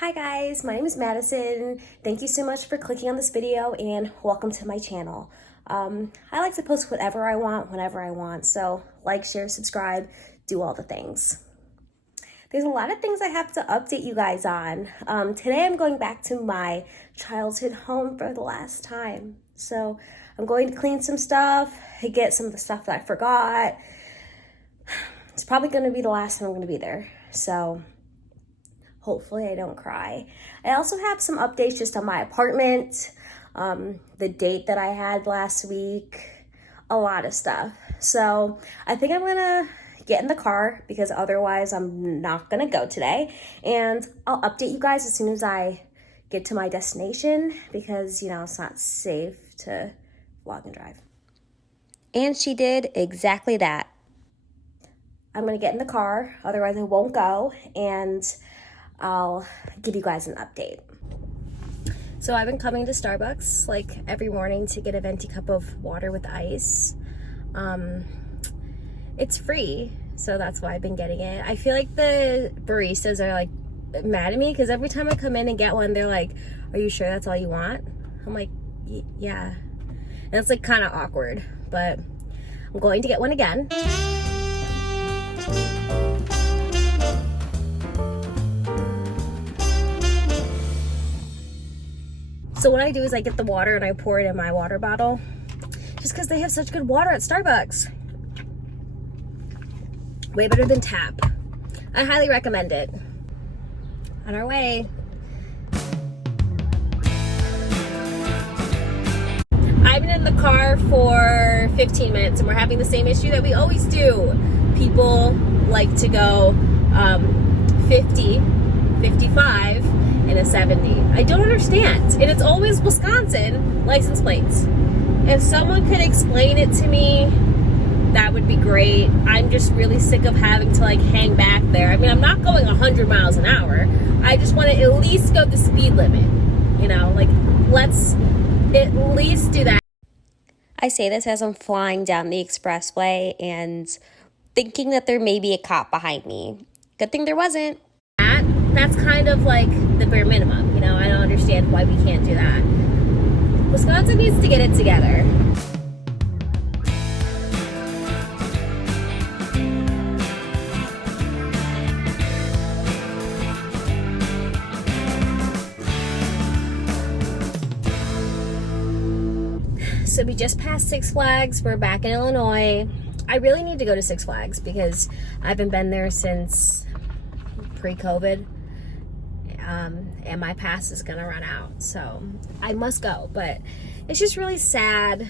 Hi guys, my name is Madison. Thank you so much for clicking on this video and welcome to my channel. I like to post whatever I want, whenever I want, so like, share, subscribe, do all the things. There's a lot of things I have to update you guys on. Today I'm going back to my childhood home for the last time. So I'm going to clean some stuff, get some of the stuff that I forgot. It's probably going to be the last time I'm going to be there, so hopefully I don't cry. I also have some updates just on my apartment, the date that I had last week, a lot of stuff. So I think I'm gonna get in the car because otherwise I'm not gonna go today. And I'll update you guys as soon as I get to my destination because, you know, it's not safe to vlog and drive. And she did exactly that. I'm gonna get in the car, otherwise I won't go, and I'll give you guys an update. So I've been coming to Starbucks like every morning to get a venti cup of water with ice. It's free, so that's why I've been getting it. I feel like the baristas are like mad at me because every time I come in and get one, they're like, "Are you sure that's all you want?" I'm like, "Yeah." And it's like kind of awkward, but I'm going to get one again. So what I do is I get the water and I pour it in my water bottle just because they have such good water at Starbucks. Way better than tap. I highly recommend it. On our way. I've been in the car for 15 minutes and we're having the same issue that we always do. People like to go 50, 55, and a 70. I don't understand. And it's always Wisconsin license plates. If someone could explain it to me, that would be great. I'm just really sick of having to like hang back there. I mean, I'm not going 100 miles an hour. I just want to at least go the speed limit. You know, like let's at least do that. I say this as I'm flying down the expressway and thinking that there may be a cop behind me. Good thing there wasn't. That's kind of like the bare minimum, you know. I don't understand why we can't do that. Wisconsin needs to get it together. So we just passed Six Flags. We're back in Illinois. I really need to go to Six Flags because I haven't been there since pre-COVID. And my pass is gonna run out, so I must go. But it's just really sad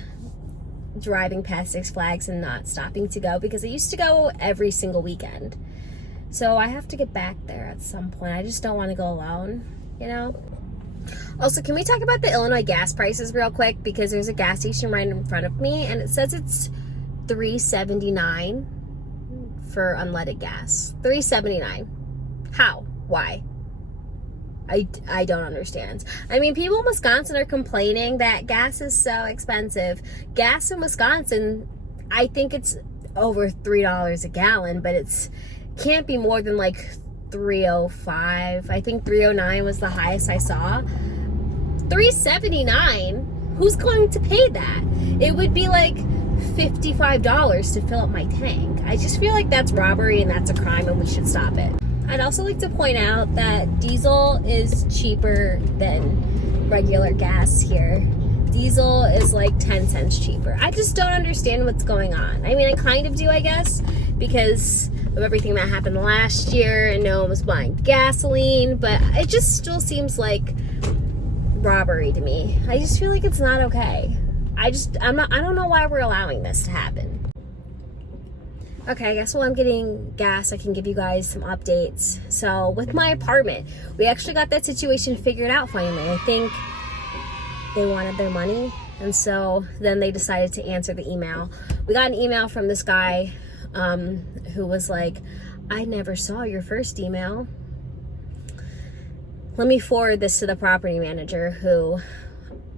driving past Six Flags and not stopping to go because I used to go every single weekend. So I have to get back there at some point. I just don't want to go alone, you know. Also, can we talk about the Illinois gas prices real quick? Because there's a gas station right in front of me and it says it's $3.79 for unleaded gas. $3.79. How? Why? I don't understand. I mean, people in Wisconsin are complaining that gas is so expensive. Gas in Wisconsin, I think it's over $3 a gallon, but it's can't be more than like $3.05. I think $3.09 was the highest I saw. $3.79? Who's going to pay that? It would be like $55 to fill up my tank. I just feel like that's robbery and that's a crime and we should stop it. I'd also like to point out that diesel is cheaper than regular gas here. Diesel is like 10 cents cheaper. I just don't understand what's going on. I mean, I kind of do, I guess, because of everything that happened last year and no one was buying gasoline, but it just still seems like robbery to me. I just feel like it's not okay. I don't know why we're allowing this to happen. Okay, I guess while I'm getting gas, I can give you guys some updates. So with my apartment, we actually got that situation figured out finally. I think they wanted their money, and so then they decided to answer the email. We got an email from this guy who was like, "I never saw your first email." Let me forward this to the property manager, who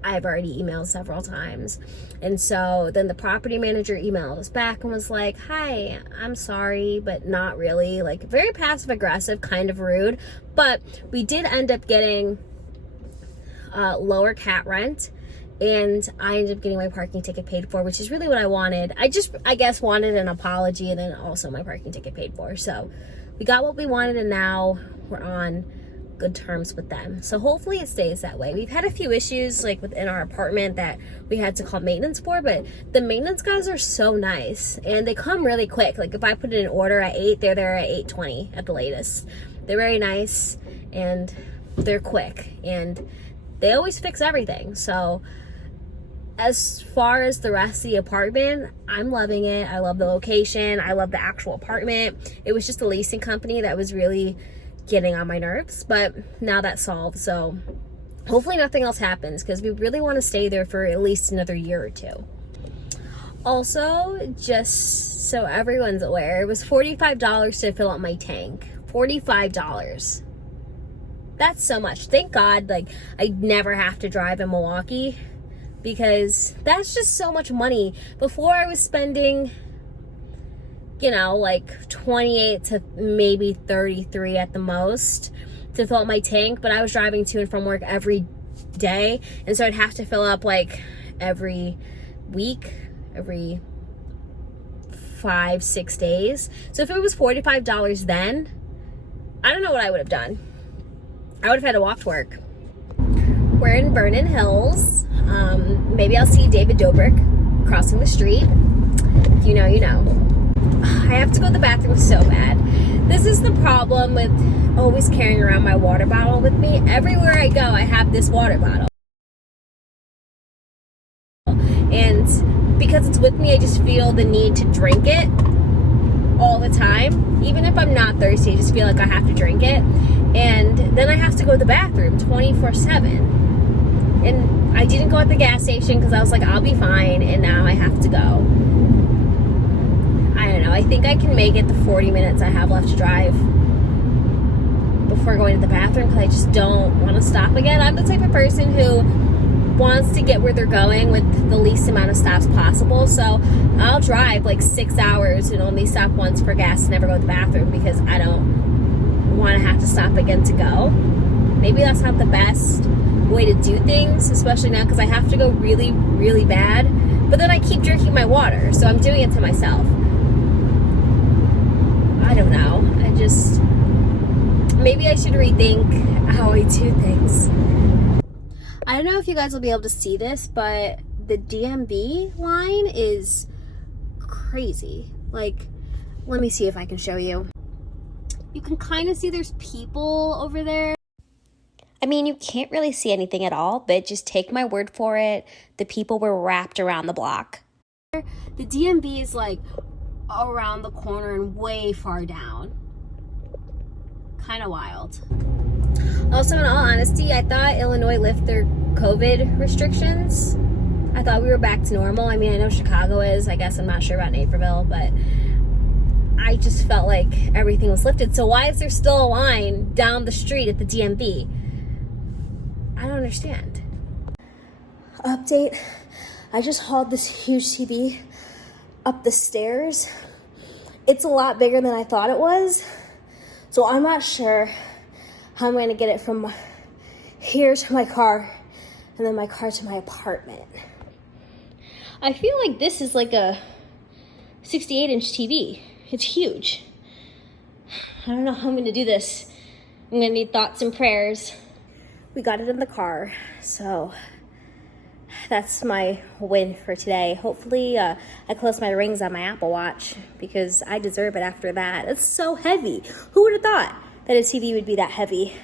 I've already emailed several times. And so then the property manager emailed us back and was like, hi, I'm sorry, but not really. Like, very passive aggressive, kind of rude. But we did end up getting lower cat rent, and I ended up getting my parking ticket paid for, which is really what I wanted. I guess wanted an apology and then also my parking ticket paid for. So we got what we wanted, and now we're on good terms with them. So hopefully it stays that way. We've had a few issues like within our apartment that we had to call maintenance for, but the maintenance guys are so nice and they come really quick. Like if I put in an order at 8, they're there at 8:20 at the latest. They're very nice and they're quick and they always fix everything. So as far as the rest of the apartment, I'm loving it. I love the location. I love the actual apartment. It was just the leasing company that was really getting on my nerves, but now that's solved. So hopefully nothing else happens because we really want to stay there for at least another year or two. Also, just so everyone's aware, it was $45 to fill up my tank. $45. That's so much. Thank God, like, I never have to drive in Milwaukee because that's just so much money. Before I was spending, you know, like 28 to maybe 33 at the most to fill up my tank, but I was driving to and from work every day, and so I'd have to fill up like every week, every 5-6 days. So if it was $45 then, I don't know what I would have done. I would have had to walk to work. We're in Vernon Hills. Maybe I'll see David Dobrik crossing the street. If you know, you know. I have to go to the bathroom so bad. This is the problem with always carrying around my water bottle with me. Everywhere I go, I have this water bottle. And because it's with me, I just feel the need to drink it all the time. Even if I'm not thirsty, I just feel like I have to drink it. And then I have to go to the bathroom 24/7. And I didn't go at the gas station because I was like, I'll be fine. And now I have to go. I don't know. I think I can make it the 40 minutes I have left to drive before going to the bathroom because I just don't want to stop again. I'm the type of person who wants to get where they're going with the least amount of stops possible. So I'll drive like 6 hours and only stop once for gas and never go to the bathroom because I don't want to have to stop again to go. Maybe that's not the best way to do things, especially now because I have to go really, really bad. But then I keep drinking my water, so I'm doing it to myself. I don't know. Maybe I should rethink how I do things. I don't know if you guys will be able to see this, but the DMV line is crazy. Like, let me see if I can show you. You can kind of see there's people over there. I mean, you can't really see anything at all, but just take my word for it. The people were wrapped around the block. The DMV is like around the corner and way far down. Kind of wild. Also, in all honesty, I thought Illinois lifted their COVID restrictions. I thought we were back to normal. I mean, I know Chicago is. I guess I'm not sure about Naperville, but I just felt like everything was lifted. So why is there still a line down the street at the DMV? I don't understand. Update. I just hauled this huge TV up the stairs. It's a lot bigger than I thought it was. So I'm not sure how I'm going to get it from here to my car and then my car to my apartment. I feel like this is like a 68-inch TV. It's huge. I don't know how I'm going to do this. I'm going to need thoughts and prayers. We got it in the car, so that's my win for today. Hopefully, I close my rings on my Apple Watch because I deserve it after that. It's so heavy. Who would have thought that a TV would be that heavy?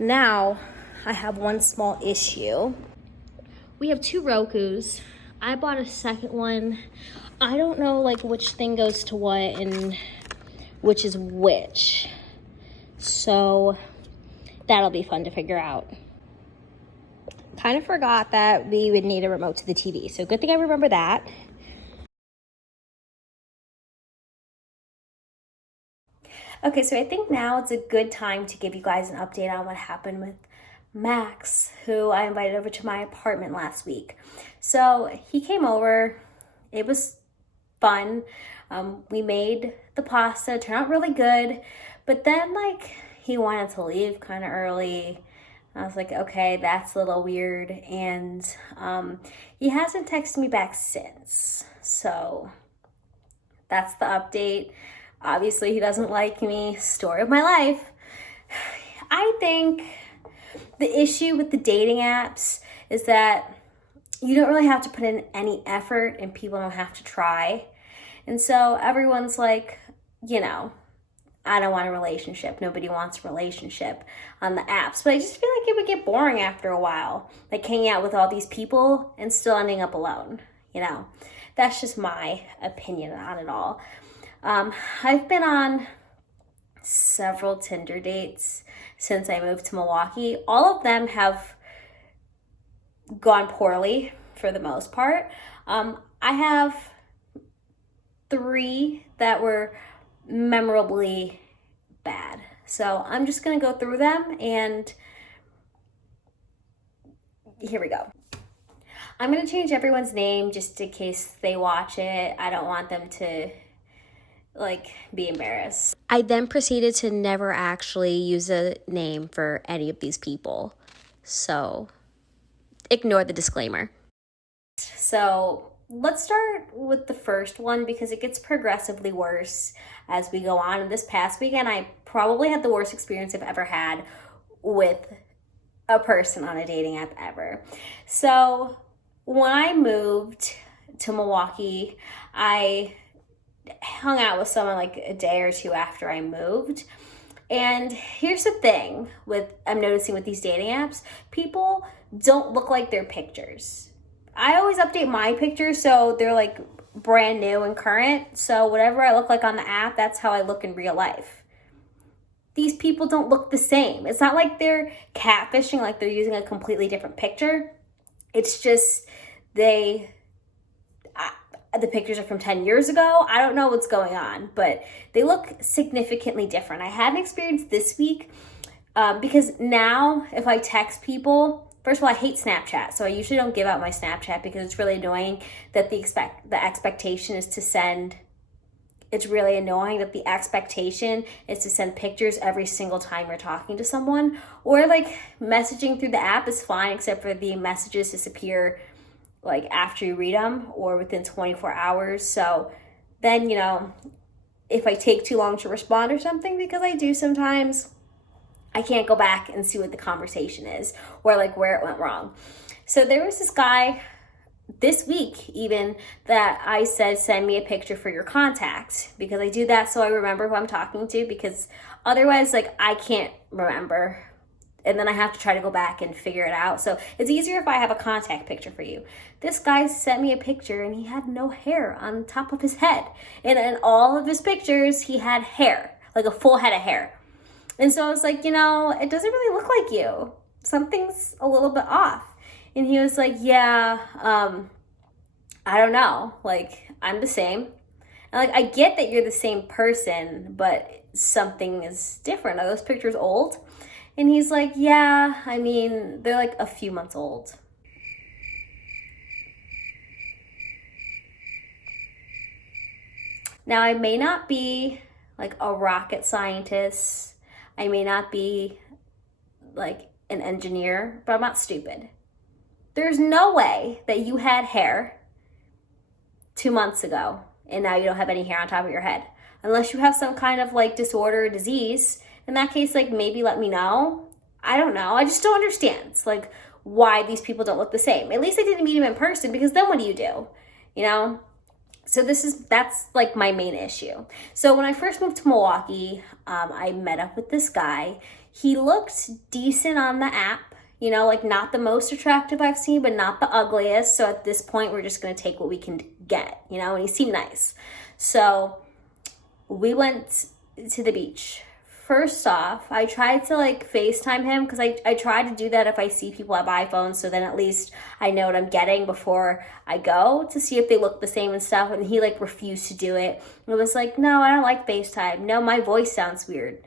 Now, I have one small issue. We have 2 Rokus. I bought a second one. I don't know like which thing goes to what and which is which. So that'll be fun to figure out. Kind of forgot that we would need a remote to the TV. So good thing I remember that. Okay, so I think now it's a good time to give you guys an update on what happened with Max, who I invited over to my apartment last week. So he came over. It was fun. We made the pasta, it turned out really good. But then, like, he wanted to leave kind of early. I was like, okay, that's a little weird. And he hasn't texted me back since. So that's the update. Obviously, he doesn't like me. Story of my life. I think the issue with the dating apps is that you don't really have to put in any effort and people don't have to try. And so everyone's like, you know, I don't want a relationship. Nobody wants a relationship on the apps. But I just feel like it would get boring after a while, like hanging out with all these people and still ending up alone, you know. That's just my opinion on it all. I've been on several Tinder dates since I moved to Milwaukee. All of them have gone poorly for the most part. I have 3 that were memorably bad. So I'm just going to go through them and here we go. I'm going to change everyone's name just in case they watch it. I don't want them to be embarrassed. I then proceeded to never actually use a name for any of these people. So ignore the disclaimer. So let's start with the first one because it gets progressively worse as we go on. And this past weekend, I probably had the worst experience I've ever had with a person on a dating app ever. So when I moved to Milwaukee, I hung out with someone like a day or two after I moved. And here's the thing I'm noticing with these dating apps, people don't look like their pictures. I always update my pictures so they're like brand new and current. So whatever I look like on the app, that's how I look in real life. These people don't look the same. It's not like they're catfishing, like they're using a completely different picture. It's just the pictures are from 10 years ago. I don't know what's going on, but they look significantly different. I had an experience this week because now if I text people, first of all, I hate Snapchat, so I usually don't give out my Snapchat because it's really annoying that the expectation is to send. It's really annoying that the expectation is to send pictures every single time you're talking to someone. Or like messaging through the app is fine, except for the messages disappear like after you read them or within 24 hours. So then, you know, if I take too long to respond or something, because I do sometimes, I can't go back and see what the conversation is or like where it went wrong. So there was this guy this week even that I said, send me a picture for your contacts, because I do that so I remember who I'm talking to, because otherwise like I can't remember. And then I have to try to go back and figure it out. So it's easier if I have a contact picture for you. This guy sent me a picture and he had no hair on top of his head. And in all of his pictures, he had hair, like a full head of hair. And so I was like, you know, it doesn't really look like you. Something's a little bit off. And he was like, yeah, I don't know. Like, I'm the same. And like, I get that you're the same person, but something is different. Are those pictures old? And he's like, yeah, I mean, they're like a few months old. Now, I may not be like a rocket scientist. I may not be like an engineer, but I'm not stupid. There's no way that you had hair 2 months ago and now you don't have any hair on top of your head. Unless you have some kind of like disorder or disease. In that case, like maybe let me know. I don't know. I just don't understand. It's like why these people don't look the same. At least I didn't meet him in person, because then what do? You know? So that's like my main issue. So when I first moved to Milwaukee, I met up with this guy. He looked decent on the app, you know, like not the most attractive I've seen, but not the ugliest. So at this point, we're just going to take what we can get, you know, and he seemed nice. So we went to the beach. First off, I tried to like FaceTime him, because I try to do that if I see people have iPhones, so then at least I know what I'm getting before I go, to see if they look the same and stuff. And he like refused to do it. It was like, no, I don't like FaceTime. No, my voice sounds weird.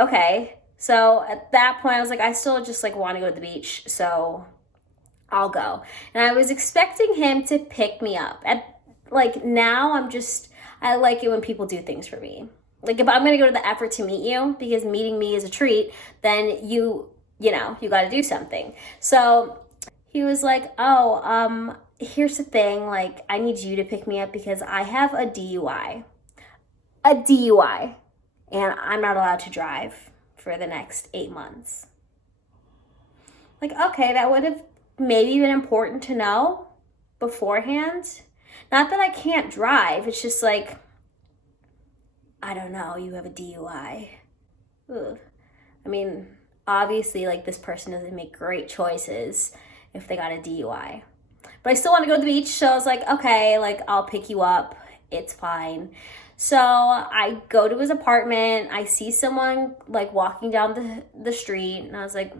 Okay, So at that point, I was like, I still just like want to go to the beach, so I'll go. And I was expecting him to pick me up. At like now, I like it when people do things for me. Like if I'm gonna go to the effort to meet you because meeting me is a treat, then you know, you got to do something. So he was like, oh, here's the thing, like I need you to pick me up because I have a DUI, and I'm not allowed to drive for the next 8 months. Like, okay, that would have maybe been important to know beforehand. Not that I can't drive, it's just like, I don't know, you have a DUI. Ugh. I mean, obviously, like, this person doesn't make great choices if they got a DUI. But I still want to go to the beach, so I was like, okay, like, I'll pick you up. It's fine. So I go to his apartment. I see someone like walking down the street, and I was like,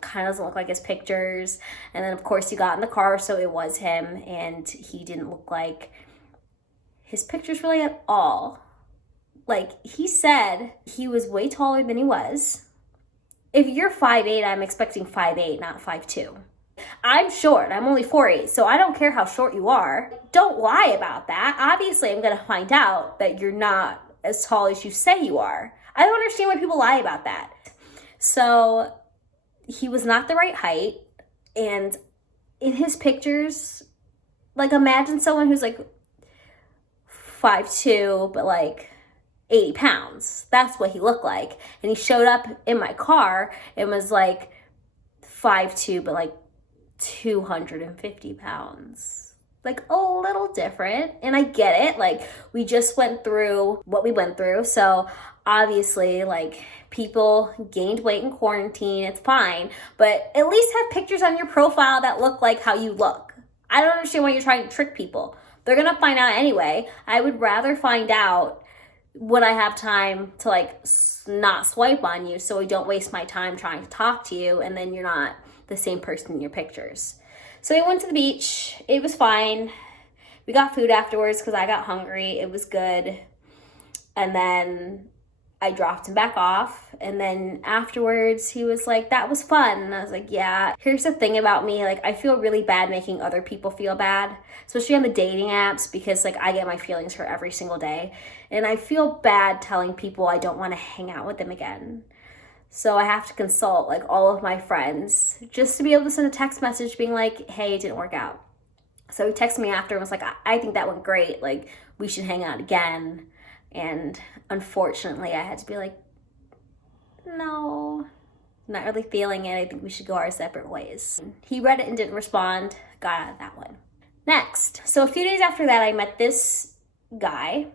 kind of doesn't look like his pictures. And then of course he got in the car, so it was him, and he didn't look like his pictures really at all. Like he said he was way taller than he was. If you're 5'8", I'm expecting 5'8", not 5'2". I'm short. I'm only 4'8", so I don't care how short you are. Don't lie about that. Obviously, I'm going to find out that you're not as tall as you say you are. I don't understand why people lie about that. So he was not the right height. And in his pictures, like imagine someone who's like 5'2", but like 80 pounds. That's what he looked like. And he showed up in my car and was like 5'2", but like 250 pounds. Like a little different. And I get it. Like we just went through what we went through. So obviously like people gained weight in quarantine. It's fine. But at least have pictures on your profile that look like how you look. I don't understand why you're trying to trick people. They're going to find out anyway. I would rather find out when I have time to like not swipe on you so I don't waste my time trying to talk to you and then you're not the same person in your pictures. So we went to the beach. It was fine. We got food afterwards because I got hungry. It was good. And then I dropped him back off. And then afterwards he was like, that was fun. And I was like, yeah. Here's the thing about me. Like I feel really bad making other people feel bad, especially on the dating apps, because like I get my feelings hurt every single day. And I feel bad telling people I don't want to hang out with them again. So I have to consult like all of my friends just to be able to send a text message being like, hey, it didn't work out. So he texted me after and was like, I think that went great. Like we should hang out again. And unfortunately I had to be like, no, not really feeling it. I think we should go our separate ways. He read it and didn't respond. Got out of that one. Next. So a few days after that, I met this guy.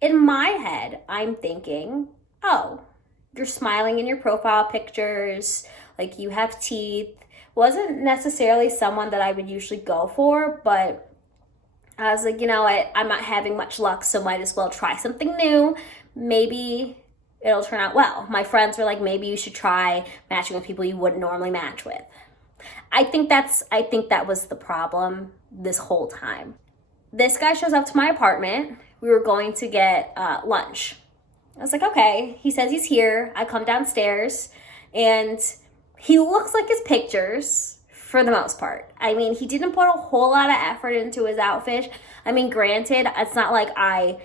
In my head, I'm thinking, oh, you're smiling in your profile pictures, like you have teeth. Wasn't necessarily someone that I would usually go for, but I was like, you know what, I'm not having much luck, so might as well try something new. Maybe it'll turn out well. My friends were like, maybe you should try matching with people you wouldn't normally match with. I think that was the problem this whole time. This guy shows up to my apartment. We were going to get lunch. I was like, okay. He says he's here. I come downstairs and he looks like his pictures for the most part. I mean, he didn't put a whole lot of effort into his outfit. I mean, granted, it's not like I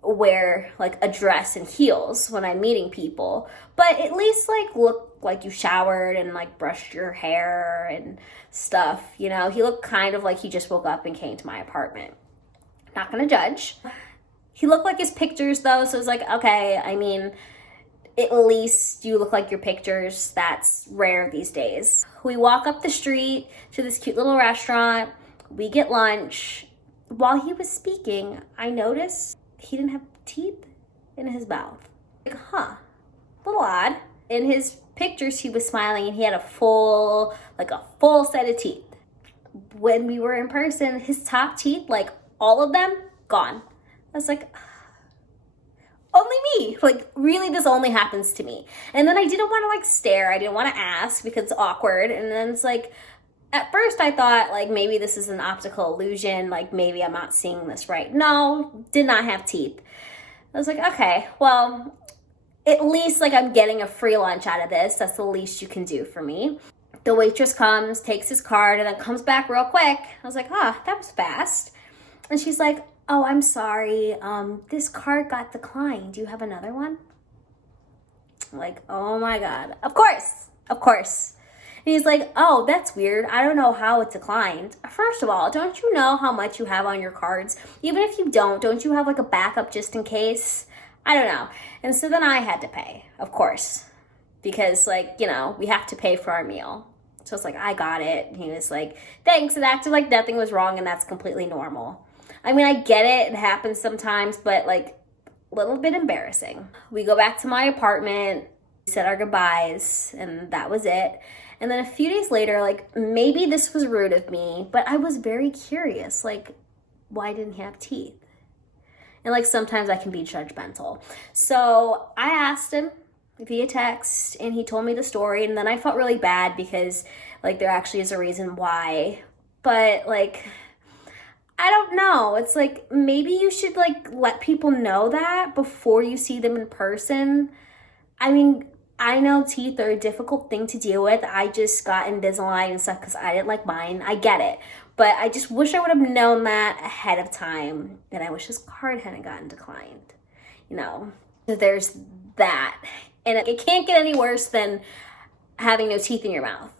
wear like a dress and heels when I'm meeting people, but at least like look like you showered and like brushed your hair and stuff. You know, he looked kind of like he just woke up and came to my apartment. Not gonna judge. He looked like his pictures though, so it was like, okay, I mean, at least you look like your pictures. That's rare these days. We walk up the street to this cute little restaurant. We get lunch. While he was speaking, I noticed he didn't have teeth in his mouth. Like, a little odd. In his pictures, he was smiling and he had a full set of teeth. When we were in person, his top teeth, like all of them, gone. I was like, only me. Like, really, this only happens to me. And then I didn't want to like stare. I didn't want to ask because it's awkward. And then it's like, at first I thought like maybe this is an optical illusion. Like maybe I'm not seeing this right. No, did not have teeth. I was like, okay, well, at least like I'm getting a free lunch out of this. That's the least you can do for me. The waitress comes, takes his card, and then comes back real quick. I was like, that was fast. And she's like, oh, I'm sorry. This card got declined. Do you have another one? I'm like, oh my God. Of course. And he's like, oh, that's weird. I don't know how it declined. First of all, don't you know how much you have on your cards? Even if you don't you have like a backup just in case? I don't know. And so then I had to pay, of course, because like, we have to pay for our meal. So it's like, I got it. And he was like, thanks. It acted like nothing was wrong, and that's completely normal. I mean, I get it. It happens sometimes, but like a little bit embarrassing. We go back to my apartment, said our goodbyes, and that was it. And then a few days later, like maybe this was rude of me, but I was very curious. Like, why didn't he have teeth? And like sometimes I can be judgmental. So I asked him via text, and he told me the story, and then I felt really bad because like there actually is a reason why, but like I don't know. It's like maybe you should like let people know that before you see them in person. I mean, I know teeth are a difficult thing to deal with. I just got Invisalign and stuff because I didn't like mine. I get it, but I just wish I would have known that ahead of time, and I wish his card hadn't gotten declined. So there's that. And it can't get any worse than having no teeth in your mouth,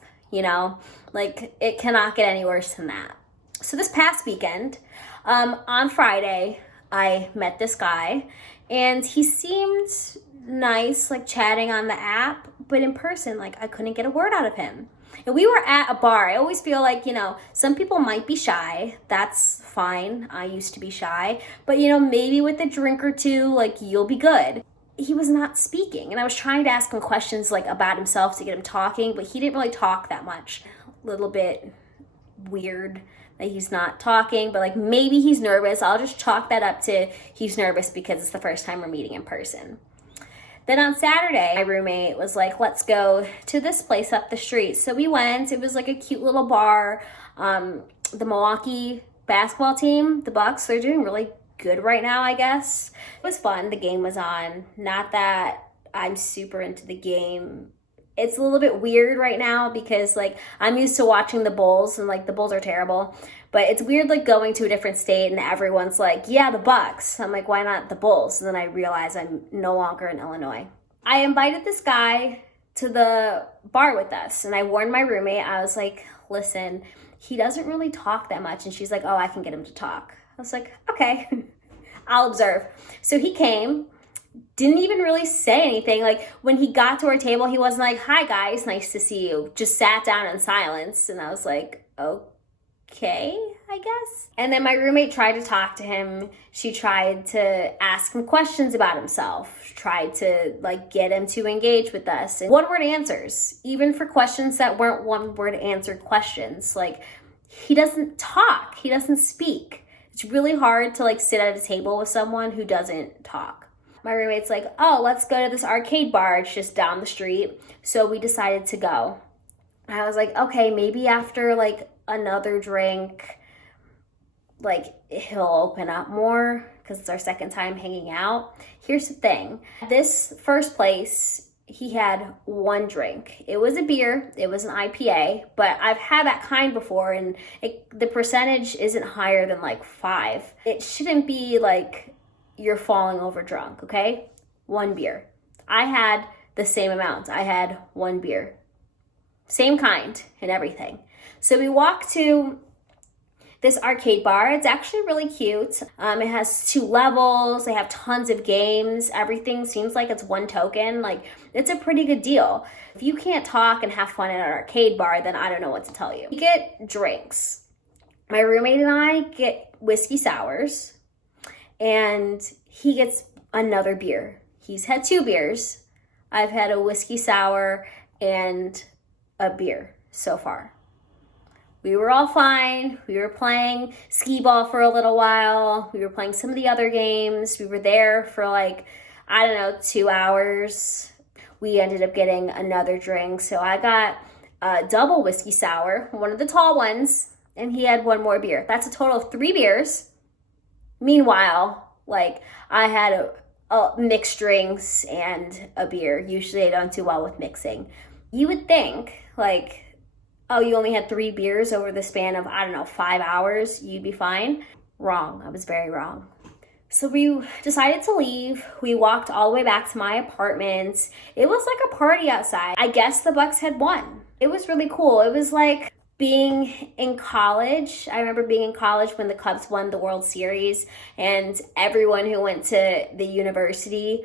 Like, it cannot get any worse than that. So this past weekend, on Friday, I met this guy, and he seemed nice, like chatting on the app, but in person, like I couldn't get a word out of him. And we were at a bar. I always feel like, some people might be shy. That's fine. I used to be shy. But, maybe with a drink or two, like, you'll be good. He was not speaking, and I was trying to ask him questions like about himself to get him talking, but he didn't really talk that much. A little bit weird that he's not talking, but like maybe he's nervous. I'll just chalk that up to he's nervous because it's the first time we're meeting in person. Then on Saturday, my roommate was like, let's go to this place up the street. So we went. It was like a cute little bar. The Milwaukee basketball team, the Bucks, they're doing really good right now, I guess. It was fun. The game was on. Not that I'm super into the game. It's a little bit weird right now because like I'm used to watching the Bulls, and like the Bulls are terrible, but it's weird like going to a different state and everyone's like, yeah, the Bucks. I'm like, why not the Bulls? And then I realize I'm no longer in Illinois. I invited this guy to the bar with us, and I warned my roommate. I was like, listen, he doesn't really talk that much. And she's like, oh, I can get him to talk. I was like, okay, I'll observe. So he came, didn't even really say anything. Like when he got to our table, he wasn't like, hi guys, nice to see you. Just sat down in silence. And I was like, okay, I guess. And then my roommate tried to talk to him. She tried to ask him questions about himself. She tried to like get him to engage with us. And one word answers, even for questions that weren't one word answered questions. Like he doesn't talk, he doesn't speak. It's really hard to like sit at a table with someone who doesn't talk. My roommate's like, oh, let's go to this arcade bar. It's just down the street. So we decided to go. I was like, okay, maybe after like another drink, like he'll open up more because it's our second time hanging out. Here's the thing. This first place, he had one drink. It was a beer. It was an IPA, but I've had that kind before, and the percentage isn't higher than like 5. It shouldn't be like you're falling over drunk, okay? One beer. I had the same amount. I had one beer. Same kind and everything. So we walked to this arcade bar. It's actually really cute. It has 2 levels. They have tons of games. Everything seems like it's one token. Like, it's a pretty good deal. If you can't talk and have fun at an arcade bar, then I don't know what to tell you. We get drinks. My roommate and I get whiskey sours, and he gets another beer. He's had 2 beers. I've had a whiskey sour and a beer so far. We were all fine. We were playing skee ball for a little while. We were playing some of the other games. We were there for like, 2 hours. We ended up getting another drink. So I got a double whiskey sour, one of the tall ones, and he had 1 more beer. That's a total of 3 beers. Meanwhile, like I had mixed drinks and a beer. Usually I don't do well with mixing. You would think, like, oh, you only had 3 beers over the span of, I don't know, 5 hours, you'd be fine. Wrong. I was very wrong. So we decided to leave. We walked all the way back to my apartment. It was like a party outside. I guess the Bucks had won. It was really cool. It was like being in college. I remember being in college when the Cubs won the World Series, and everyone who went to the university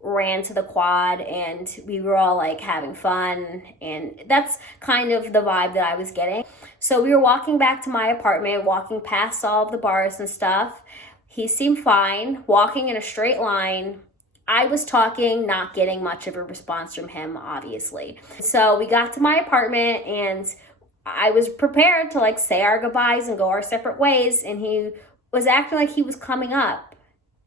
ran to the quad, and we were all like having fun, and that's kind of the vibe that I was getting. So we were walking back to my apartment, walking past all of the bars and stuff. He seemed fine, walking in a straight line. I was talking, not getting much of a response from him, obviously. So we got to my apartment, and I was prepared to like say our goodbyes and go our separate ways, and he was acting like he was coming up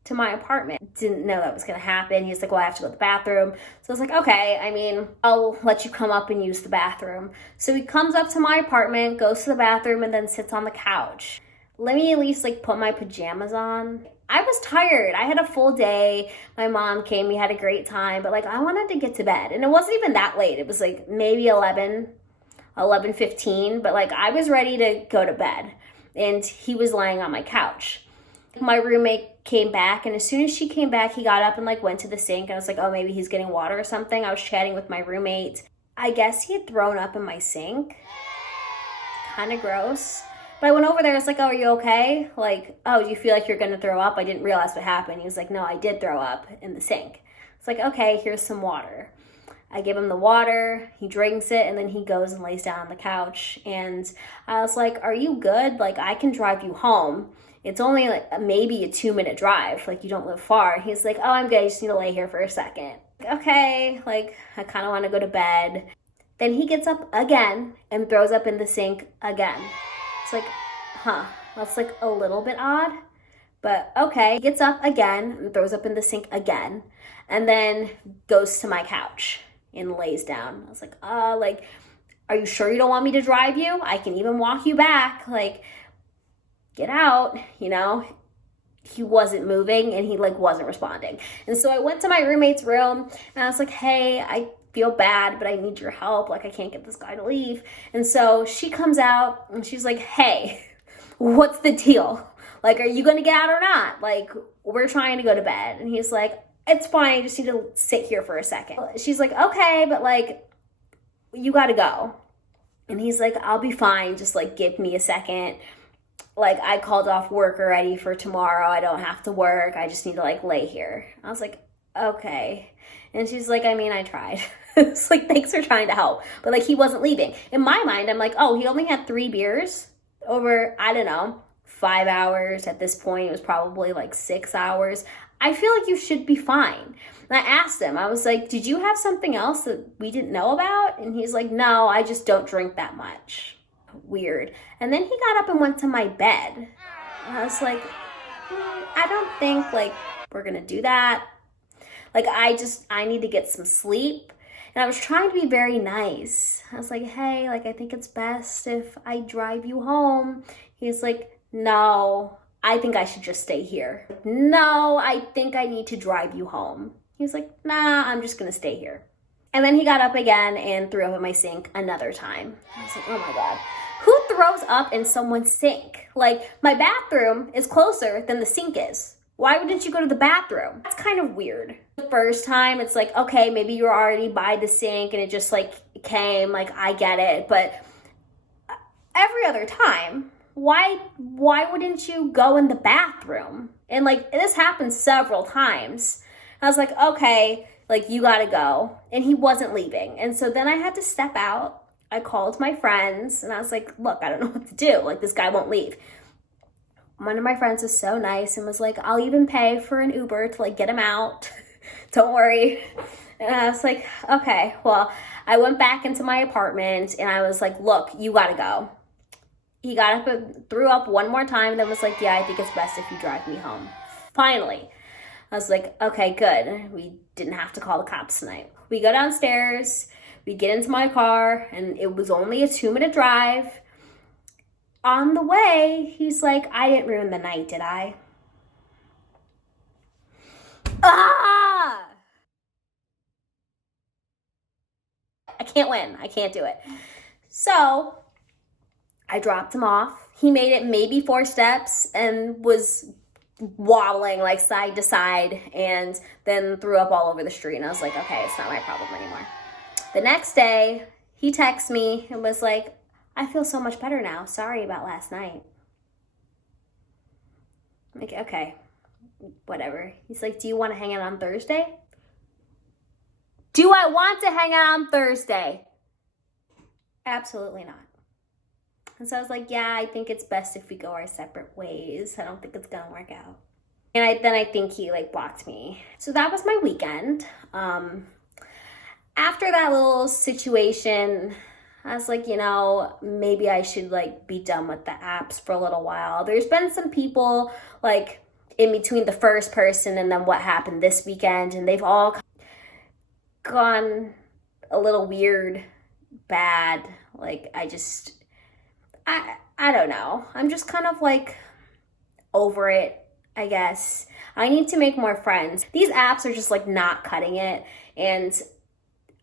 to my apartment. Didn't know that was gonna happen. He's like, well, I have to go to the bathroom. So I was like, okay, I mean, I'll let you come up and use the bathroom. So he comes up to my apartment, goes to the bathroom, and then sits on the couch. Let me at least like put my pajamas on. I was tired. I had a full day. My mom came, we had a great time, but like I wanted to get to bed. And it wasn't even that late. It was like maybe 11:15, but like I was ready to go to bed, and he was laying on my couch. My roommate came back, and as soon as she came back, he got up and like went to the sink, and I was like, oh, maybe he's getting water or something. I was chatting with my roommate. I guess he had thrown up in my sink. Kind of gross. But I went over there, I was like, oh, are you okay? Like, oh, do you feel like you're gonna throw up? I didn't realize what happened. He was like, no, I did throw up in the sink. It's like, okay, here's some water. I give him the water, he drinks it, and then he goes and lays down on the couch. And I was like, are you good? Like, I can drive you home. It's only like maybe a 2-minute drive. Like, you don't live far. He's like, oh, I'm good. I just need to lay here for a second. Okay, like, I kind of want to go to bed. Then he gets up again and throws up in the sink again. It's like, that's like a little bit odd. But okay, he gets up again and throws up in the sink again. And then goes to my couch and lays down. I was like, are you sure you don't want me to drive you? I can even walk you back. Like, get out, you know? He wasn't moving, and he like wasn't responding. And so I went to my roommate's room, and I was like, hey, I feel bad, but I need your help. Like, I can't get this guy to leave. And so she comes out, and she's like, hey, what's the deal? Like, are you gonna get out or not? Like, we're trying to go to bed. And he's like, it's fine, I just need to sit here for a second. She's like, okay, but like, you gotta go. And he's like, I'll be fine, just like give me a second. Like, I called off work already for tomorrow. I don't have to work. I just need to like lay here. I was like, okay. And she's like, I mean, I tried. It's like, thanks for trying to help. But like, he wasn't leaving. In my mind, I'm like, oh, he only had 3 beers over, I don't know, 5 hours. At this point, it was probably like 6 hours. I feel like you should be fine. And I asked him, I was like, did you have something else that we didn't know about? And he's like, no, I just don't drink that much. Weird. And then he got up and went to my bed. And I was like, I don't think like we're gonna do that. Like, I need to get some sleep. And I was trying to be very nice. I was like, hey, like, I think it's best if I drive you home. He's like, no, I think I should just stay here. No, I think I need to drive you home. He's like, nah, I'm just gonna stay here. And then he got up again and threw up in my sink another time. I was like, oh my God. Who throws up in someone's sink? Like, my bathroom is closer than the sink is. Why wouldn't you go to the bathroom? That's kind of weird. The first time, it's like, okay, maybe you were already by the sink and it just like came, like, I get it. But every other time, why wouldn't you go in the bathroom? And like, this happened several times. I was like, okay, like, you gotta go. And he wasn't leaving. And so then I had to step out. I called my friends and I was like, look, I don't know what to do. Like, this guy won't leave. One of my friends was so nice and was like, I'll even pay for an Uber to like get him out. Don't worry. And I was like, okay. Well, I went back into my apartment and I was like, look, you gotta go. He got up and threw up one more time and then was like, yeah, I think it's best if you drive me home. Finally. I was like, okay, good. We didn't have to call the cops tonight. We go downstairs, we get into my car, and it was only a 2-minute drive. On the way, he's like, I didn't ruin the night, did I? Ah! I can't win. I can't do it. So I dropped him off. He made it maybe 4 steps and was wobbling like side to side and then threw up all over the street. And I was like, okay, it's not my problem anymore. The next day, he texted me and was like, I feel so much better now. Sorry about last night. I'm like, okay, whatever. He's like, do you want to hang out on Thursday? Do I want to hang out on Thursday? Absolutely not. And so I was like, yeah, I think it's best if we go our separate ways. I don't think it's gonna work out. And then I think he like blocked me. So that was my weekend. After that little situation, I was like, you know, maybe I should like be done with the apps for a little while. There's been some people like in between the first person and then what happened this weekend, and they've all gone a little weird, bad. Like I don't know. I'm just kind of like over it, I guess. I need to make more friends. These apps are just like not cutting it, and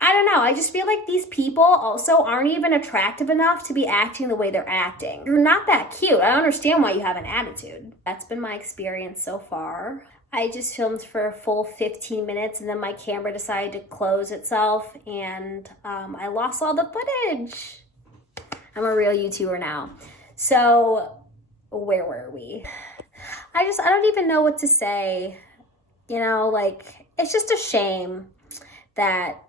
I don't know. I just feel like these people also aren't even attractive enough to be acting the way they're acting. You're not that cute. I don't understand why you have an attitude. That's been my experience so far. I just filmed for a full 15 minutes and then my camera decided to close itself and I lost all the footage. I'm a real YouTuber now. So where were we? I don't even know what to say. You know, like, it's just a shame that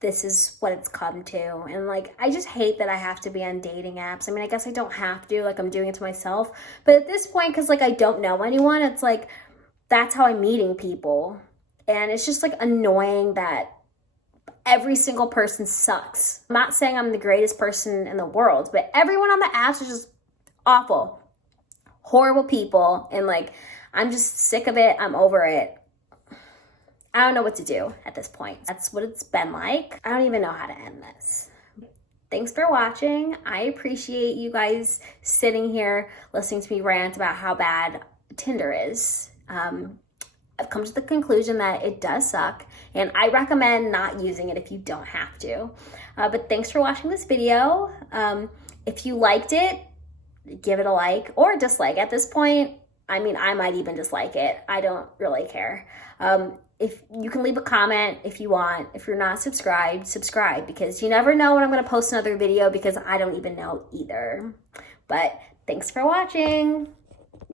this is what it's come to. And like, I just hate that I have to be on dating apps. I mean, I guess I don't have to, like I'm doing it to myself. But at this point, because like I don't know anyone, it's like, that's how I'm meeting people. And it's just like annoying that every single person sucks. I'm not saying I'm the greatest person in the world, but everyone on the apps is just awful. Horrible people. And like, I'm just sick of it. I'm over it. I don't know what to do at this point. That's what it's been like. I don't even know how to end this. Thanks for watching. I appreciate you guys sitting here listening to me rant about how bad Tinder is. I've come to the conclusion that it does suck, and I recommend not using it if you don't have to. But thanks for watching this video. If you liked it, give it a like or dislike. At this point, I mean, I might even dislike it. I don't really care. If you can leave a comment if you want. If you're not subscribed, subscribe, because you never know when I'm going to post another video, because I don't even know either. But thanks for watching.